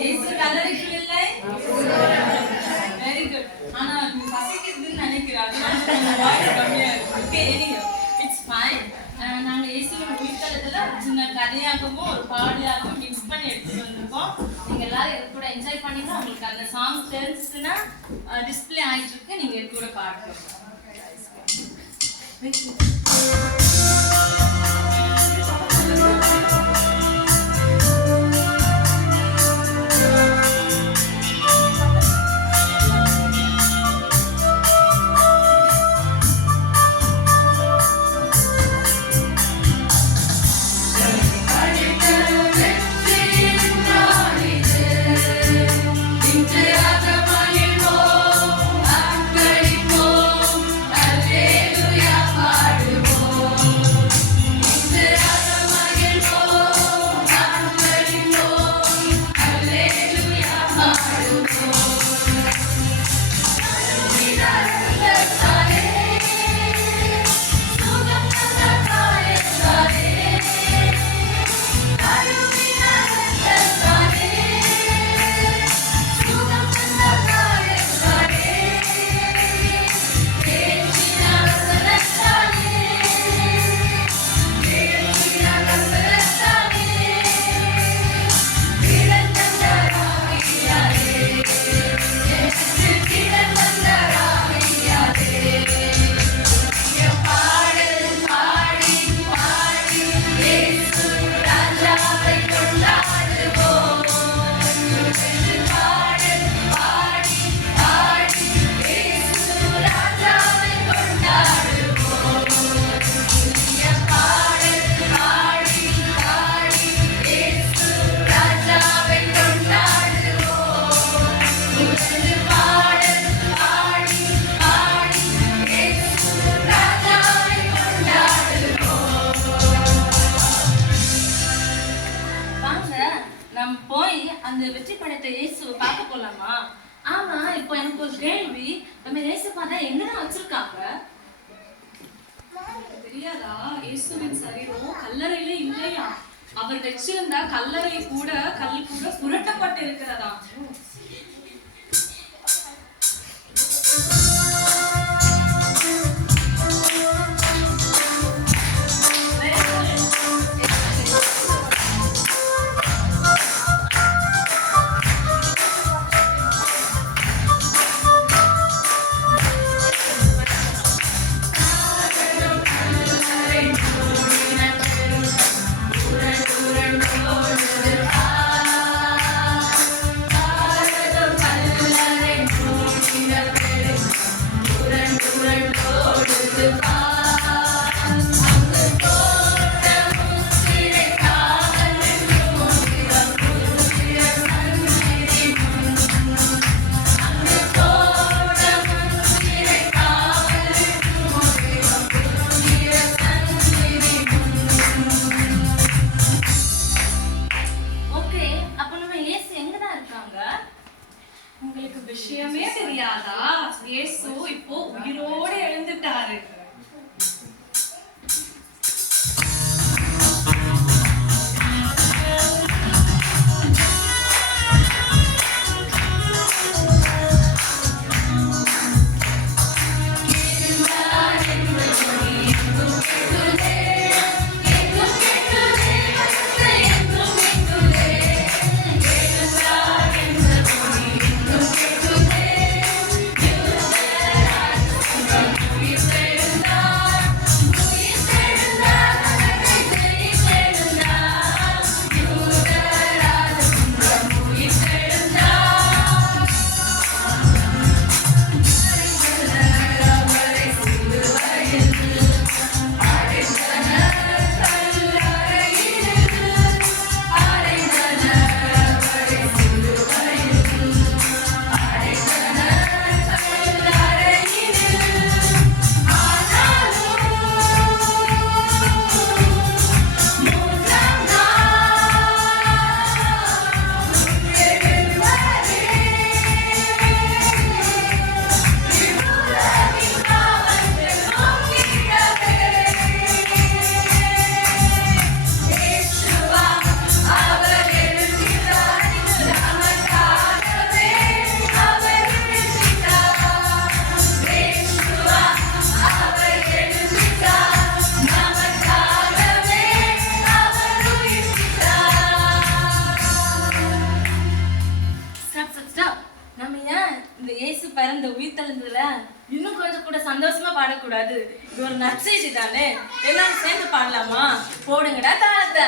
இயேசு கல்லறைக்குள் இல்லை. Very good. ஆனா பசிக்குதுன்னு நினைக்கிறேன். வாய்ஸ் கம்மியா இருக்கு. Okay, it's fine. நாங்கள் இயேசுவின் உயிர்த்தெழுதலை சின்ன கதையாகவும் ஒரு பாடலாகவும் மிக்ஸ் பண்ணி எடுத்துட்டு வந்திருக்கோம். நீங்கள் எல்லாரும் இது கூட என்ஜாய் பண்ணிங்கன்னா உங்களுக்கு அந்த சாங் தெரிஞ்சுன்னா டிஸ்பிளே ஆகிட்டு இருக்கு. நீங்கள் இது கூட பாடுறோம். அந்த வெற்றி படத்தை இயேசுவை பார்க்க போலாமா? ஆமா, இப்போ எனக்கு ஒரு கேள்வி. நம்ம இயேசு பார்த்தா எங்கதான் வச்சிருக்காங்க? தெரியாதா? இயேசுவின் சரீரம் கல்லறையில இல்லையா? அவர் வச்சிருந்தா கல்லறை கூட கல் கூட புரட்டப்பட்டு இருக்கிறதா? உங்களுக்கு விஷயமே தெரியாதா? இயேசு இப்போ உயிரோடு எழுந்துட்டாரு. We say இன்னும் கொஞ்சம் கூட சந்தோஷமா பாடக்கூடாது? இது ஒரு நற்செய்தி தானே, எல்லாரும் சேர்ந்து பாடலாமா? போடுங்கடா தாளத்தை.